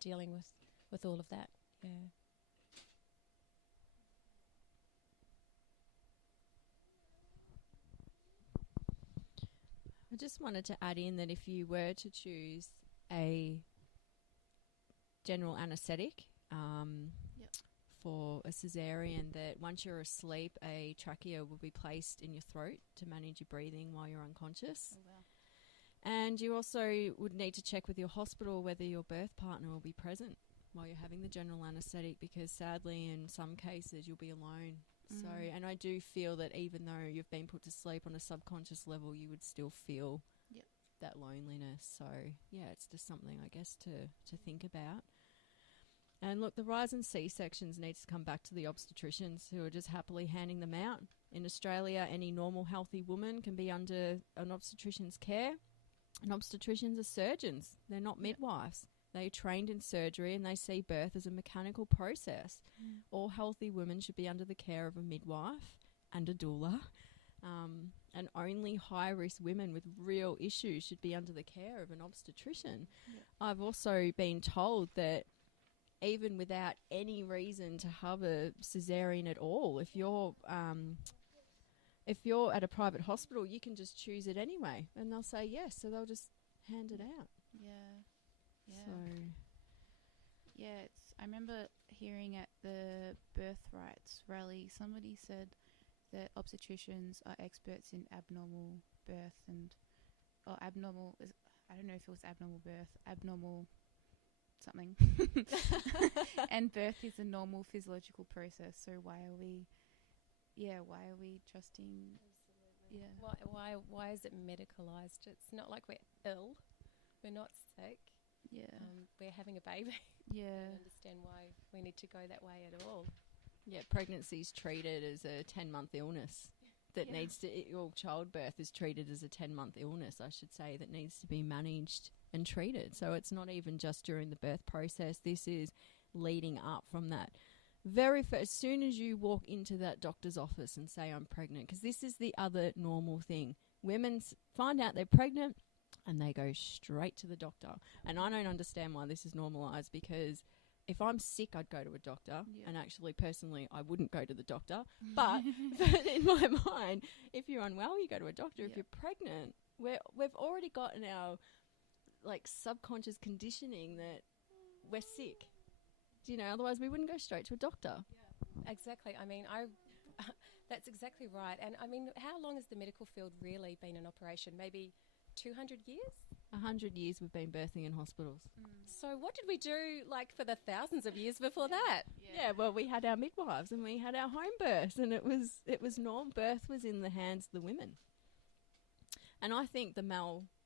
dealing with all of that. Yeah. I just wanted to add in that if you were to choose a general anaesthetic for a caesarean, that once you're asleep, a trachea will be placed in your throat to manage your breathing while you're unconscious. Oh, wow. And you also would need to check with your hospital whether your birth partner will be present while you're having the general anaesthetic, because sadly in some cases you'll be alone. So, and I do feel that even though you've been put to sleep on a subconscious level, you would still feel that loneliness. So, yeah, it's just something, I guess, to think about. And look, the rise in C-sections needs to come back to the obstetricians who are just happily handing them out. In Australia, any normal, healthy woman can be under an obstetrician's care. And obstetricians are surgeons. They're not midwives. They are trained in surgery and they see birth as a mechanical process. All healthy women should be under the care of a midwife and a doula. And only high-risk women with real issues should be under the care of an obstetrician. I've also been told that even without any reason to have a caesarean at all, if you're at a private hospital, you can just choose it anyway, and they'll say yes, so they'll just hand it out. I remember hearing at the birth rights rally, somebody said that obstetricians are experts in abnormal birth I don't know if it was abnormal birth, abnormal something. And birth is a normal physiological process, so why are we trusting? Absolutely. Why is it medicalised? It's not like we're ill. We're not sick. We're having a baby. I don't understand why we need to go that way at all. Pregnancy's treated as a 10-month illness that needs to, or childbirth is treated as a 10-month illness, I should say, that needs to be managed and treated. So it's not even just during the birth process. This is leading up from that very first, as soon as you walk into that doctor's office and say, I'm pregnant, because this is the other normal thing. Women find out they're pregnant and they go straight to the doctor. And I don't understand why this is normalised, because if I'm sick, I'd go to a doctor. And actually, personally, I wouldn't go to the doctor. But in my mind, if you're unwell, you go to a doctor. If you're pregnant, we've already got in our subconscious conditioning that we're sick. Otherwise we wouldn't go straight to a doctor. Exactly. I mean, that's exactly right. And I mean, how long has the medical field really been in operation? Maybe 200 years? 100 years we've been birthing in hospitals. So what did we do for the thousands of years before that? Well, we had our midwives and we had our home births, and it was norm. Birth was in the hands of the women. And I think the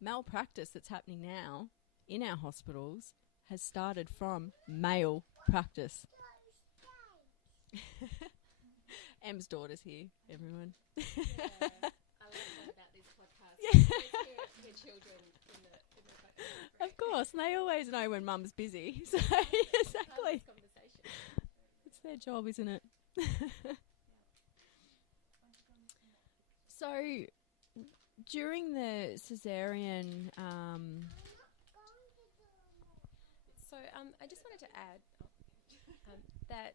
malpractice that's happening now in our hospitals has started from male practice. Em's daughter's here, everyone. I love that about this podcast. Hear children in the Of course, and they always know when mum's busy. So exactly. It's their job, isn't it? So during the caesarean, I just wanted to add that,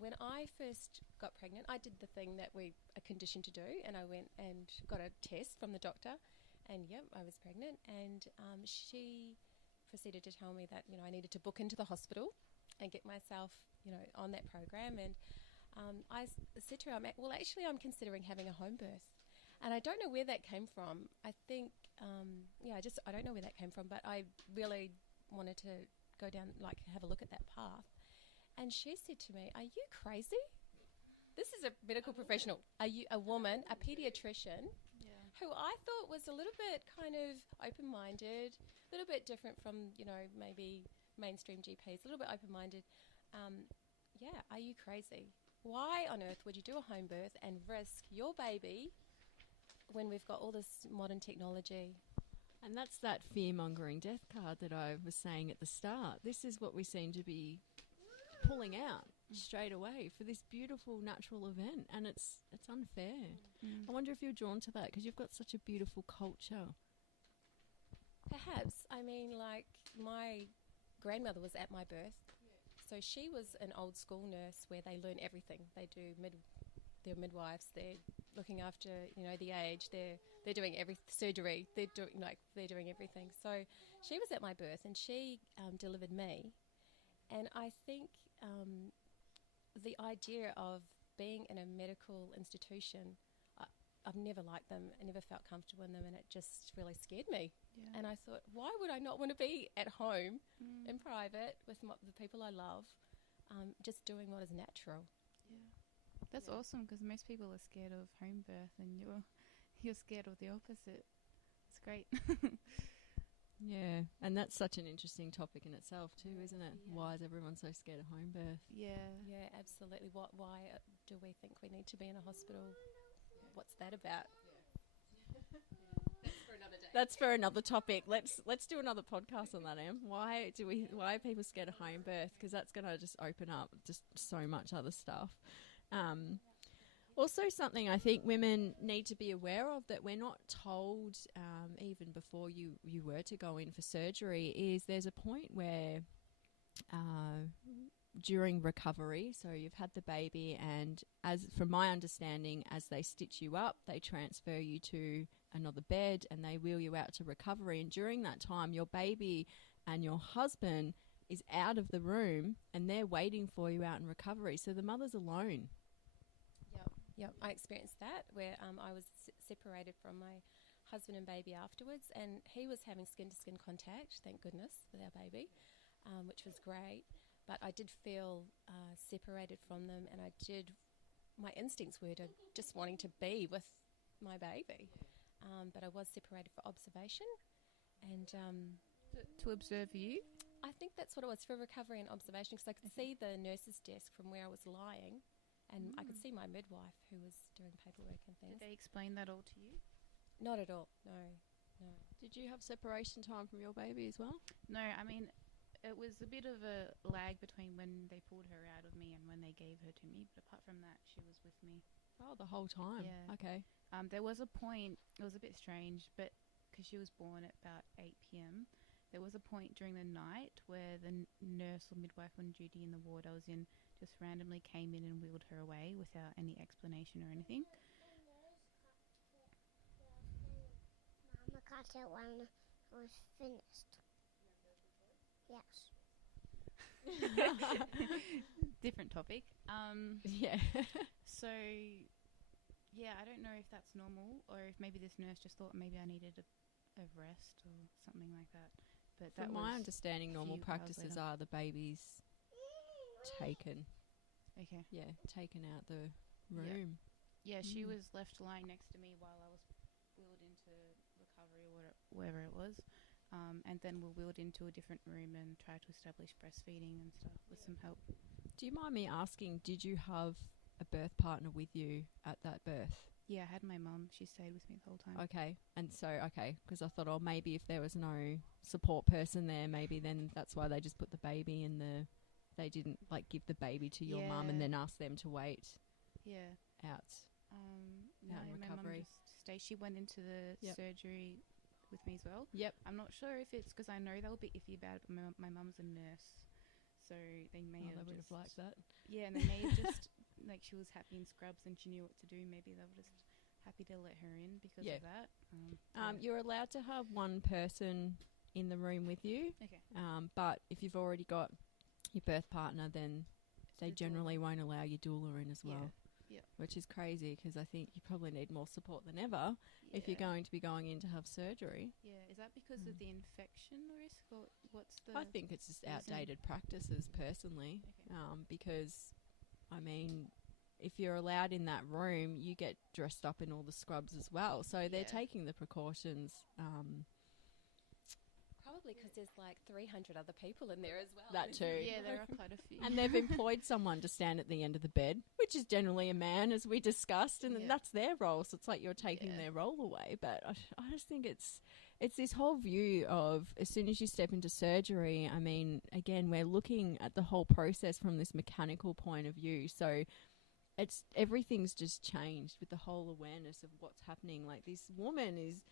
when I first got pregnant, I did the thing that we are conditioned to do, and I went and got a test from the doctor, and I was pregnant, and she proceeded to tell me that, I needed to book into the hospital and get myself, on that program, and I said to her, I'm considering having a home birth. And I don't know where that came from. I think, I don't know where that came from, but I really wanted to go down, have a look at that path. And she said to me, are you crazy? This is a medical professional. Are you a woman, a pediatrician, who I thought was a little bit kind of open-minded, a little bit different from, maybe mainstream GPs, a little bit open-minded. Are you crazy? Why on earth would you do a home birth and risk your baby when we've got all this modern technology? And that's that fear-mongering death card that I was saying at the start. This is what we seem to be pulling out straight away for this beautiful natural event, and it's unfair. I wonder if you're drawn to that because you've got such a beautiful culture. Perhaps. I mean, my grandmother was at my birth. So she was an old school nurse where they learn everything. They do they're midwives. They're looking after the aged. They're doing every surgery. They're doing everything. So she was at my birth and she delivered me. And I think the idea of being in a medical institution, I've never liked them. I never felt comfortable in them, and it just really scared me. Yeah. And I thought, why would I not want to be at home in private with the people I love, just doing what is natural? Yeah, that's awesome, because most people are scared of home birth, and you're scared of the opposite. It's great. Yeah, and that's such an interesting topic in itself too, isn't it? Yeah. Why is everyone so scared of home birth? Yeah, absolutely. Why do we think we need to be in a hospital? What's that about? That's for another day. That's for another topic. Let's do another podcast on that, Em. Why are people scared of home birth? Because that's going to just open up just so much other stuff. Also, something I think women need to be aware of that we're not told even before you were to go in for surgery is there's a point where during recovery, so you've had the baby, and as from my understanding, as they stitch you up, they transfer you to another bed and they wheel you out to recovery. And during that time, your baby and your husband is out of the room and they're waiting for you out in recovery. So the mother's alone. Yep, I experienced that where I was separated from my husband and baby afterwards, and he was having skin-to-skin contact, thank goodness, with our baby, which was great. But I did feel separated from them, and my instincts were to just wanting to be with my baby. But I was separated for observation, and to observe you. I think that's what it was, for recovery and observation, because I could see the nurse's desk from where I was lying. And I could see my midwife who was doing paperwork and things. Did they explain that all to you? Not at all, no. Did you have separation time from your baby as well? No, I mean, it was a bit of a lag between when they pulled her out of me and when they gave her to me. But apart from that, she was with me. Oh, the whole time? Yeah. Okay. There was a point, it was a bit strange, but because she was born at about 8 p.m, there was a point during the night where the nurse or midwife on duty in the ward I was in just randomly came in and wheeled her away without any explanation or anything. Mama cut it when it was finished. Yes. Different topic. Yeah. So, yeah, I don't know if that's normal or if maybe this nurse just thought maybe I needed a rest or something like that. But from my understanding, normal practices are the baby's taken. Okay. Yeah, taken out the room. Yeah, she was left lying next to me while I was wheeled into recovery or wherever it was. And then we're wheeled into a different room and tried to establish breastfeeding and stuff with some help. Do you mind me asking, did you have a birth partner with you at that birth? Yeah, I had my mum. She stayed with me the whole time. Okay. And so, because I thought, maybe if there was no support person there, maybe then that's why they just put the baby in they didn't give the baby to your mum and then ask them to wait. Yeah. Out No, in my recovery. mum just stayed. She went into the surgery with me as well. Yep. I'm not sure if it's because I know they'll be iffy about it, but my mum's a nurse, so they may have would have liked that. Yeah, and they may have just she was happy in scrubs and she knew what to do. Maybe they were just happy to let her in because of that. You're allowed to have one person in the room with you. Okay. But if you've already got your birth partner, then they generally won't allow your doula in as well. Yeah. Which is crazy because I think you probably need more support than ever if you're going to be going in to have surgery. Yeah. Is that because of the infection risk or what's the... I think it's just outdated practices personally. Okay. Because, I mean, if you're allowed in that room, you get dressed up in all the scrubs as well. So they're taking the precautions. Probably because there's 300 other people in there as well. That too. Yeah, there are quite a few. And they've employed someone to stand at the end of the bed, which is generally a man, as we discussed, and that's their role. So it's like you're taking their role away. But I just think it's this whole view of as soon as you step into surgery, I mean, again, we're looking at the whole process from this mechanical point of view. So everything's just changed with the whole awareness of what's happening. Like this woman is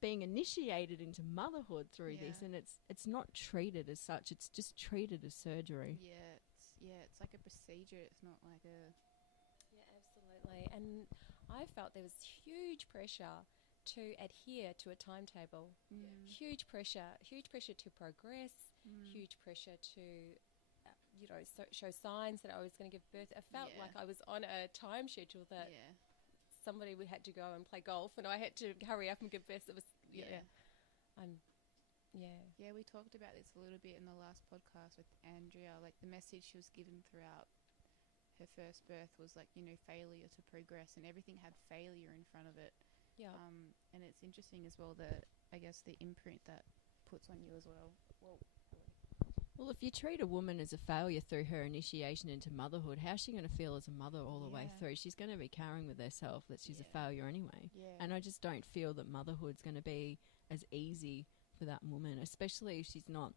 being initiated into motherhood through Yeah. this, and it's not treated as such. It's just treated as surgery. It's like a procedure. It's not like a Yeah, absolutely. And I felt there was huge pressure to adhere to a timetable. Huge pressure to progress. Huge pressure to, show signs that I was going to give birth. I felt Yeah. like I was on a time schedule that yeah. somebody we had to go and play golf, and I had to hurry up and give birth. It was Yeah. Yeah. Yeah, we talked about this a little bit in the last podcast with Andrea. Like the message she was given throughout her first birth was like, failure to progress, and everything had failure in front of it. Yeah. And it's interesting as well I guess the imprint that puts on you as well. Well, if you treat a woman as a failure through her initiation into motherhood, how's she going to feel as a mother all the way Yeah. through? She's going to be carrying with herself that she's a Yeah. failure anyway. Yeah. And I just don't feel that motherhood's going to be as easy for that woman, especially if she's not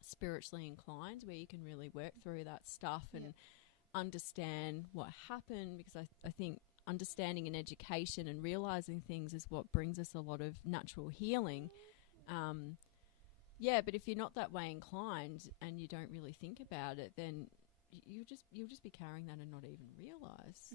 spiritually inclined, where you can really work through that stuff and understand what happened, because I think understanding and education and realising things is what brings us a lot of natural healing. But if you're not that way inclined and you don't really think about it, then you'll just be carrying that and not even realise.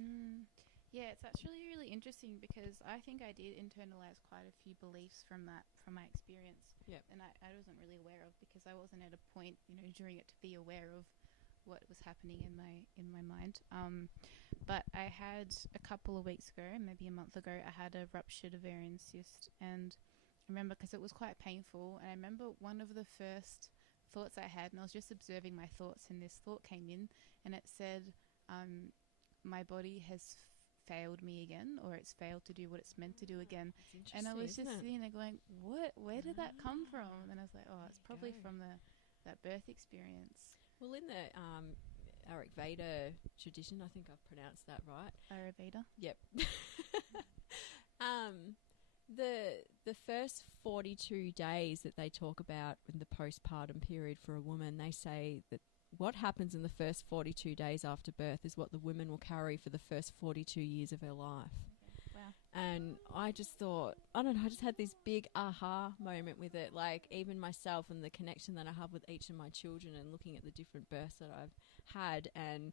Yeah, it's actually really interesting because I think I did internalize quite a few beliefs from my experience. Yep. And I wasn't really aware of, because I wasn't at a point, during it to be aware of what was happening in my mind. But I had a couple of weeks ago, maybe a month ago, I had a ruptured ovarian cyst, and I remember because it was quite painful, and I remember one of the first thoughts I had, and I was just observing my thoughts, and this thought came in, and it said, my body has failed me again, or it's failed to do what it's meant to do again. And I was just sitting there going, what? Where did that come from? And I was like, oh, it's probably from that birth experience. Well, in the Ayurveda tradition, I think I've pronounced that right. Ayurveda? Yep. The first 42 days that they talk about in the postpartum period for a woman, they say that what happens in the first 42 days after birth is what the woman will carry for the first 42 years of her life. Okay. Wow. And I just thought, I don't know, I just had this big aha moment with it. Like, even myself and the connection that I have with each of my children, and looking at the different births that I've had, and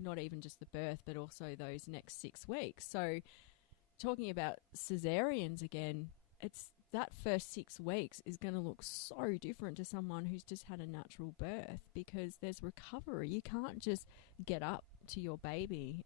not even just the birth, but also those next 6 weeks. So talking about caesareans again, it's that first 6 weeks is going to look so different to someone who's just had a natural birth, because there's recovery. You can't just get up to your baby.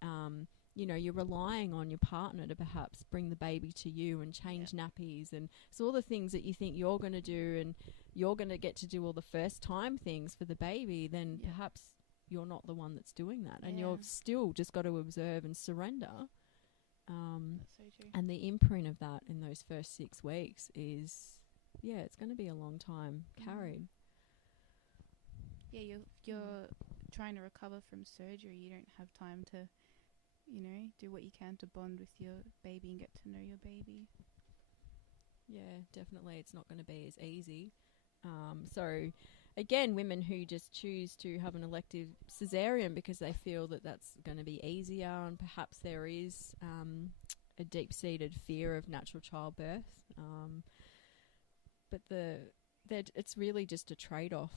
You're relying on your partner to perhaps bring the baby to you and change nappies, and so all the things that you think you're going to do, and you're going to get to do all the first time things for the baby, then perhaps you're not the one that's doing that, and you've still just got to observe and surrender. That's so true. And the imprint of that in those first 6 weeks is, it's going to be a long time carried. Yeah, you're trying to recover from surgery. You don't have time to, do what you can to bond with your baby and get to know your baby. Yeah, definitely. It's not going to be as easy. So, again, women who just choose to have an elective caesarean because they feel that that's going to be easier, and perhaps there is a deep-seated fear of natural childbirth. But it's really just a trade-off.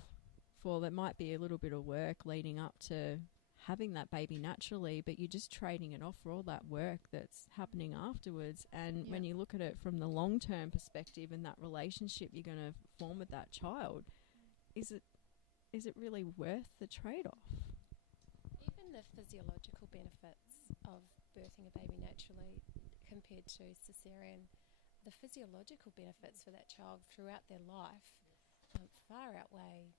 There might be a little bit of work leading up to having that baby naturally, but you're just trading it off for all that work that's happening afterwards. And when you look at it from the long-term perspective and that relationship you're going to form with that child, is it really worth the trade-off? Even the physiological benefits of birthing a baby naturally compared to caesarean, the physiological benefits for that child throughout their life far outweigh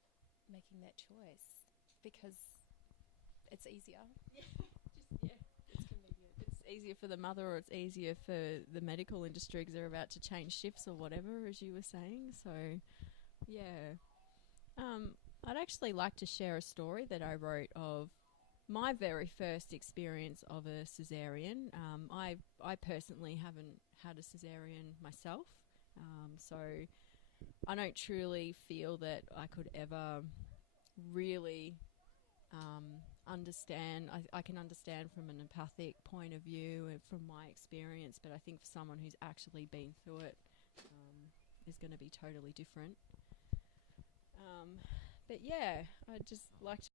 making that choice, because it's easier. It's convenient. It's easier for the mother, or it's easier for the medical industry because they're about to change shifts or whatever, as you were saying. So, I'd actually like to share a story that I wrote of my very first experience of a caesarean. I personally haven't had a caesarean myself, so I don't truly feel that I could ever really understand. I can understand from an empathic point of view and from my experience, but I think for someone who's actually been through it, is going to be totally different. But yeah, I'd just like to